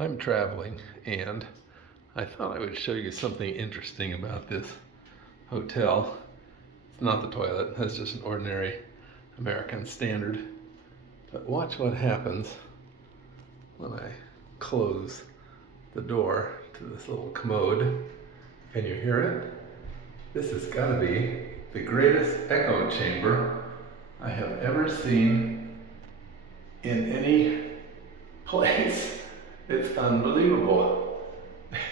I'm traveling and I thought I would show you something interesting about this hotel. It's not the toilet, that's just an ordinary American standard. But watch what happens when I close the door to this little commode. Can you hear it? This has got to be the greatest echo chamber I have ever seen in any place. It's unbelievable.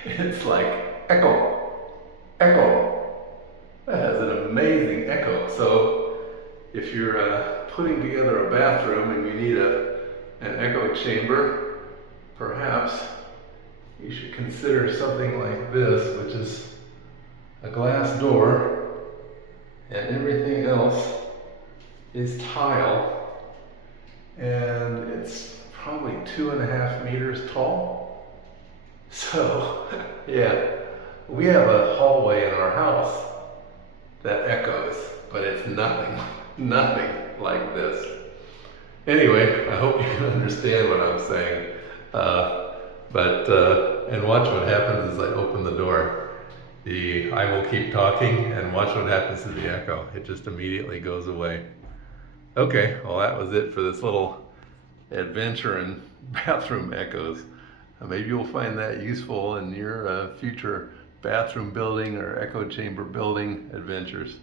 It's like echo, echo. That has an amazing echo. So if you're putting together a bathroom and you need an echo chamber, perhaps you should consider something like this, which is a glass door and everything else is tile, and it's probably 2.5 meters tall. So yeah, we have a hallway in our house that echoes, but it's nothing like this. Anyway, I hope you can understand what I'm saying. And watch what happens as I open the door. I will keep talking and watch what happens to the echo. It just immediately goes away. Okay, well that was it for this little adventure in bathroom echoes. Maybe you'll find that useful in your future bathroom building or echo chamber building adventures.